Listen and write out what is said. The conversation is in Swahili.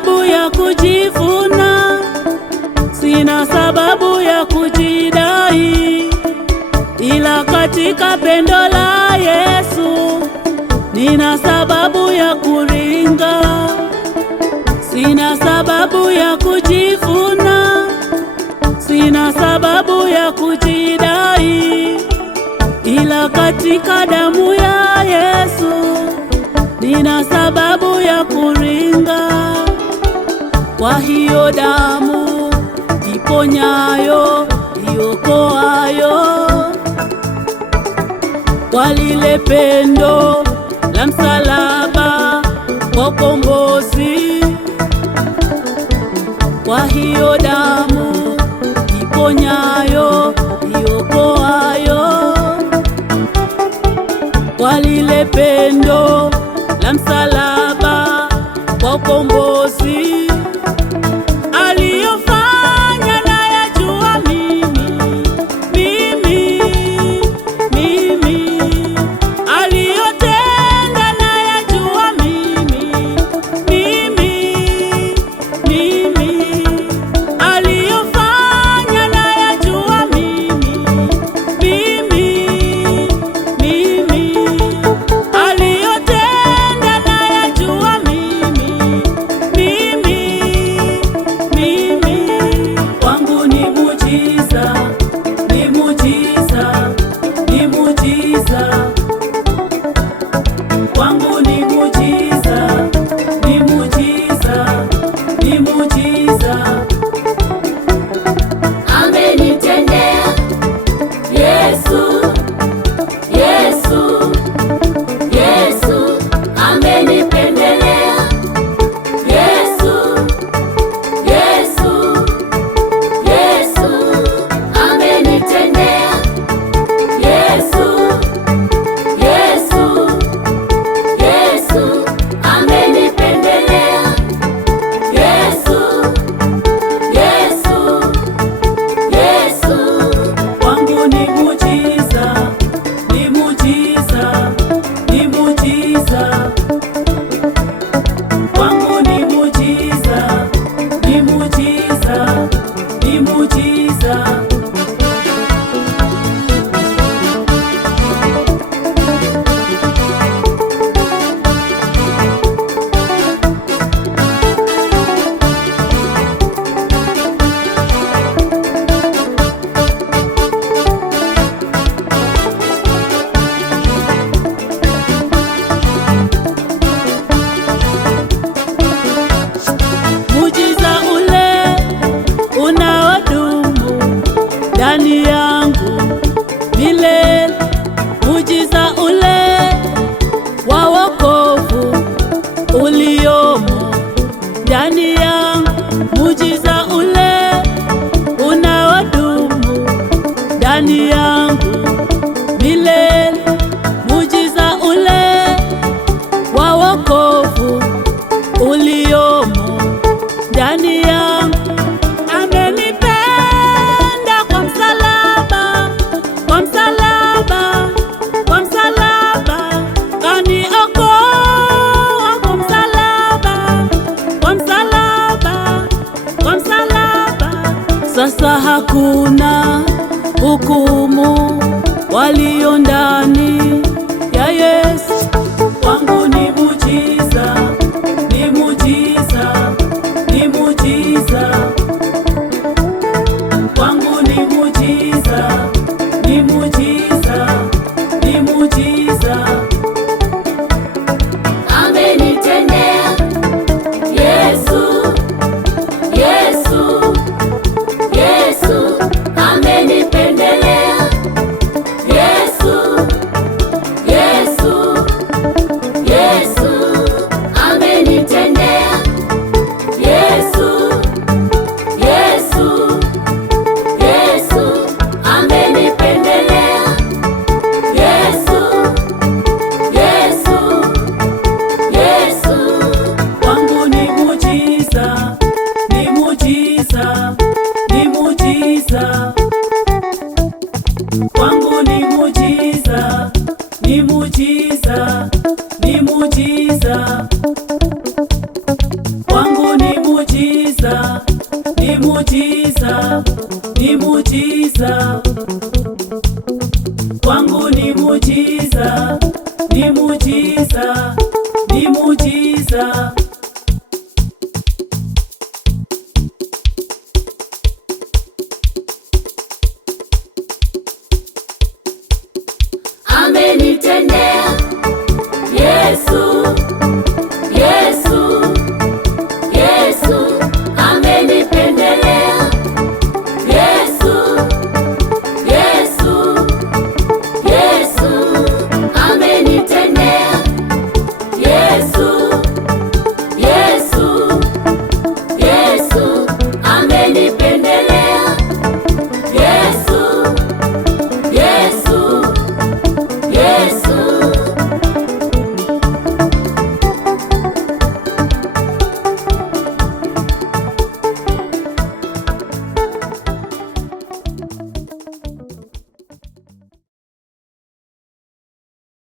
sababu ya kujivuna, sina sababu ya kujidai, ila katika pendo la Yesu nina sababu ya kuringa. Sina sababu ya kujivuna, sina sababu ya kujidai, ila katika damu ya Yesu nina sababu ya kuringa. Kwa hiyo damu iponyayo, iokoayo, kwa lile pendo la msalaba kwa ukombozi. Kwa hiyo damu iponyayo, iokoayo, kwa lile pendo la msalaba kwa ukombozi. Aliyofanya nayajua mimi, aliyotenda nayajua mimi, aliyofanya nayajua mimi, aliyotenda nayajua mimi. Kwangu ni muujiza, ni muujiza, ni muujiza. Kwangu ni muujiza, ni muujiza, ni muujiza. Amenitendea Yesu, Yesu, Yesu. Amenipendelea Yesu, Yesu, Yesu. Amenitendea Yesu, Yesu, Yesu. Amenipendelea Yesu, Yesu, Yesu. Kwangu ni muujiza, ni muujiza, ni muujiza. Kwangu ni muujiza, ni muujiza, ni muujiza. Muujiza ule unaodumu ndani yangu milele, muujiza ule wa wokovu uliomo ndani yangu, muujiza ule unaodumu ndani yangu milele, muujiza ule wa wokovu uliomo ndani yangu. Amenipenda kwa msalaba, kwa msalaba, kwa msalaba, kaniokoa kwa msalaba, kwa msalaba, kwa msalaba. Sasa hakuna hukumu walio ndani ya Yesu. Kwangu ni muujiza, ni muujiza, ni muujiza. Kwangu ni muujiza, ni muujiza, ni muujiza. Amenitendea Yesu, Yesu, Yesu. Amenipendelea Yesu, Yesu, Yesu. muujiza, ni muujiza.